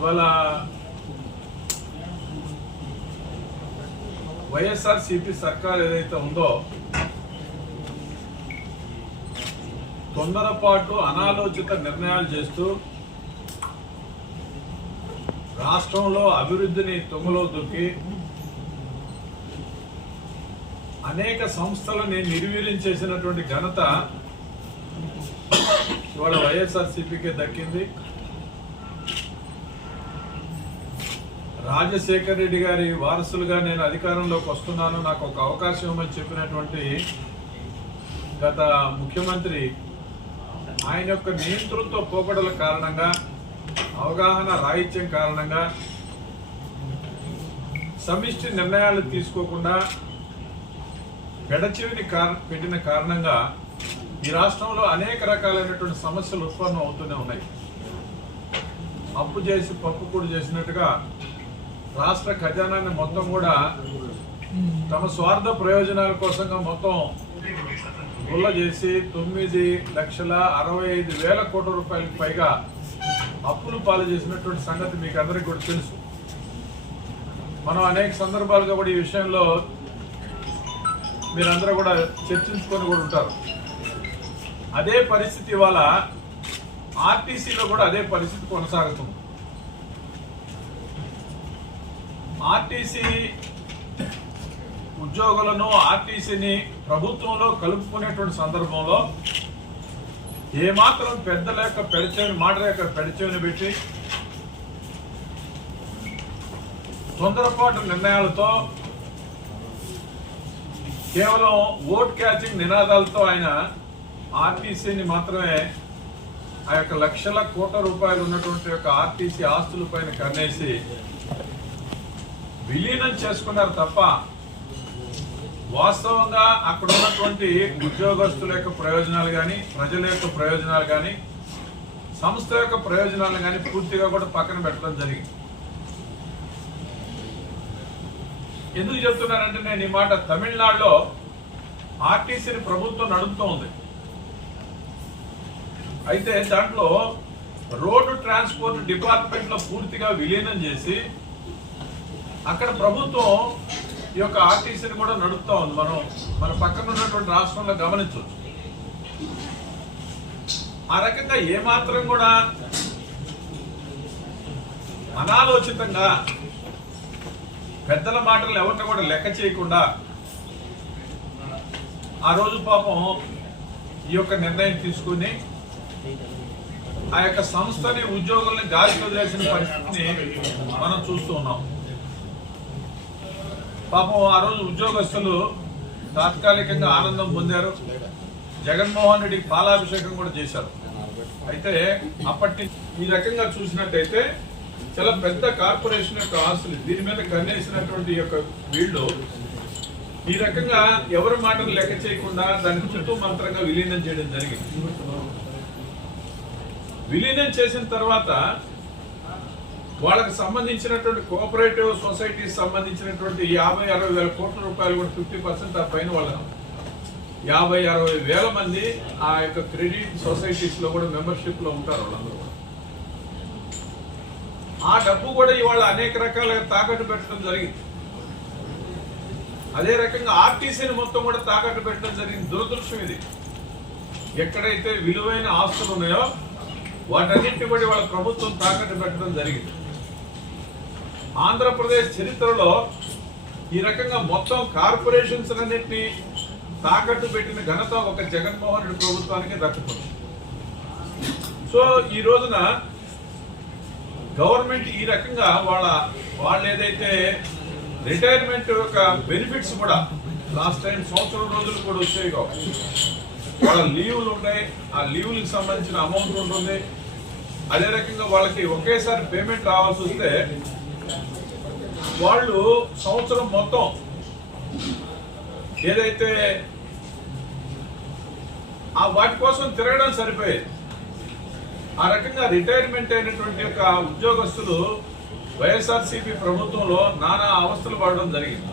ఇవాళ వైఎస్ఆర్ సిపి సర్కార్ ఏదైతే ఉందో తొందరపాటు అనాలోచిత నిర్ణయాలు చేస్తూ రాష్ట్రంలో అభివృద్ధిని తొంగలో దొక్కి అనేక సంస్థలని నిర్వీర్యం చేసినటువంటి ఘనత ఇవాళ వైఎస్ఆర్సీపీకే దక్కింది. రాజశేఖర్ రెడ్డి గారి వారసులుగా నేను అధికారంలోకి వస్తున్నాను. నాకు ఒక అవకాశం ఇవ్వమని చెప్పినటువంటి గత ముఖ్యమంత్రి ఆయన యొక్క నియంతృత్వ పోకడల కారణంగా అవగాహన రాహిత్యం కారణంగా సమిష్టి నిర్ణయాలు తీసుకోకుండా పెడచెవిని పెట్టిన కారణంగా ఈ రాష్ట్రంలో అనేక రకాలైనటువంటి సమస్యలు ఉత్పన్నం అవుతూనే ఉన్నాయి. అప్పు చేసి పప్పు కూడా చేసినట్టుగా రాష్ట్ర ఖజానాన్ని మొత్తం కూడా తమ స్వార్థ ప్రయోజనాల కోసంగా మొత్తం గుల్ల చేసి తొమ్మిది లక్షల అరవై ఐదు వేల కోట్ల రూపాయలకు పైగా అప్పులు పాలు చేసినటువంటి సంగతి మీకు అందరికీ కూడా తెలుసు. మనం అనేక సందర్భాలుగా కూడా ఈ విషయంలో మీరందరూ కూడా చర్చించుకొని కూడా ఉంటారు. అదే పరిస్థితి ఇవాళ ఆర్టీసీలో కూడా అదే పరిస్థితి కొనసాగుతుంది. ఆర్టీసీ ఉద్యోగులను ఆర్టీసీని ప్రభుత్వంలో కలుపుకునేటువంటి సందర్భంలో ఏమాత్రం పెద్దల యొక్క పెడచెవిని మాటల యొక్క పెడచెవిని పెట్టి తొందరపాటు నిర్ణయాలతో కేవలం ఓట్ క్యాచింగ్ నినాదాలతో ఆయన ఆర్టీసీని మాత్రమే ఆ యొక్క లక్షల కోట్ల రూపాయలు ఉన్నటువంటి యొక్క ఆర్టీసీ ఆస్తుల పైన కన్నేసి విలీనం చేసుకున్నారు తప్ప వాస్తవంగా అక్కడ ఉన్నటువంటి ఉద్యోగస్తుల యొక్క ప్రయోజనాలు కానీ ప్రజల యొక్క ప్రయోజనాలు కానీ సంస్థ యొక్క ప్రయోజనాలు కానీ పూర్తిగా కూడా పక్కన పెట్టడం జరిగింది. ఎందుకు చెప్తున్నానంటే నేను ఈ మాట తమిళనాడులో ఆర్టీసీని ప్రభుత్వం నడుపుతూ ఉంది. అయితే దాంట్లో రోడ్డు ట్రాన్స్పోర్ట్ డిపార్ట్మెంట్లో పూర్తిగా విలీనం చేసి అక్కడ ప్రభుత్వం ఈ యొక్క ఆర్టీసీని కూడా నడుపుతా ఉంది. మనం మన పక్కన ఉన్నటువంటి రాష్ట్రంలో గమనించవచ్చు. ఆ రకంగా ఏమాత్రం కూడా అనాలోచితంగా పెద్దల మాటలు ఎవరిని కూడా లెక్క చేయకుండా ఆ రోజు పాపం ఈ యొక్క నిర్ణయం తీసుకుని ఆ యొక్క సంస్థని ఉద్యోగుల్ని గాలికి వదిలేసిన పరిస్థితిని మనం చూస్తూ ఉన్నాం. పాపం ఆ రోజు ఉద్యోగస్తులు తాత్కాలికంగా ఆనందం పొందారు. జగన్మోహన్ రెడ్డికి పాలాభిషేకం కూడా చేశారు. అయితే అప్పటి ఈ రకంగా చూసినట్టయితే చాలా పెద్ద కార్పొరేషన్ యొక్క ఆస్తులు దీని మీద కన్నేసినటువంటి యొక్క వీళ్ళు ఈ రకంగా ఎవరి మాటలు లెక్క చేయకుండా దాని చుట్టూ మంత్రంగా విలీనం చేయడం జరిగింది. విలీనం చేసిన తర్వాత వాళ్ళకి సంబంధించినటువంటి కోఆపరేటివ్ సొసైటీకి సంబంధించినటువంటి యాభై అరవై వేల కోట్ల రూపాయలు కూడా ఫిఫ్టీ పర్సెంట్ ఆ పైన వాళ్ళ యాభై అరవై వేల మంది ఆ యొక్క క్రెడిట్ సొసైటీస్లో కూడా మెంబర్షిప్లో ఉంటారు వాళ్ళందరూ ఆ డబ్బు కూడా ఇవాళ అనేక రకాల తాకట్టు పెట్టడం జరిగింది. అదే రకంగా ఆర్టీసీని మొత్తం కూడా తాకట్టు పెట్టడం జరిగింది. దురదృష్టం ఇది. ఎక్కడైతే విలువైన ఆస్తులు ఉన్నాయో వాటన్నింటినీ కూడా వాళ్ళ ప్రభుత్వం తాకట్టు పెట్టడం జరిగింది. ఆంధ్రప్రదేశ్ చరిత్రలో ఈ రకంగా మొత్తం కార్పొరేషన్స్ అన్నింటినీ తాకట్టు పెట్టిన ఘనత ఒక జగన్మోహన్ రెడ్డి ప్రభుత్వానికి దక్కుతుంది సో ఈ రోజున గవర్నమెంట్ ఈ రకంగా వాళ్ళ వాళ్ళు ఏదైతే రిటైర్మెంట్ యొక్క బెనిఫిట్స్ కూడా లాస్ట్ టైం సంవత్సరం రోజులు కూడా వచ్చాయి కావచ్చు వాళ్ళ లీవులు ఉంటాయి ఆ లీవులకు సంబంధించిన అమౌంట్ ఉంటుంది అదే రకంగా వాళ్ళకి ఒకేసారి పేమెంట్ రావాల్సి వస్తే వాళ్ళు సంవత్సరం మొత్తం ఏదైతే ఆ వాటి కోసం తిరగడం సరిపోయేది. ఆ రకంగా రిటైర్మెంట్ అయినటువంటి యొక్క ఉద్యోగస్తులు వైఎస్ఆర్సీపీ ప్రభుత్వంలో నానా అవస్థలు పడడం జరిగింది.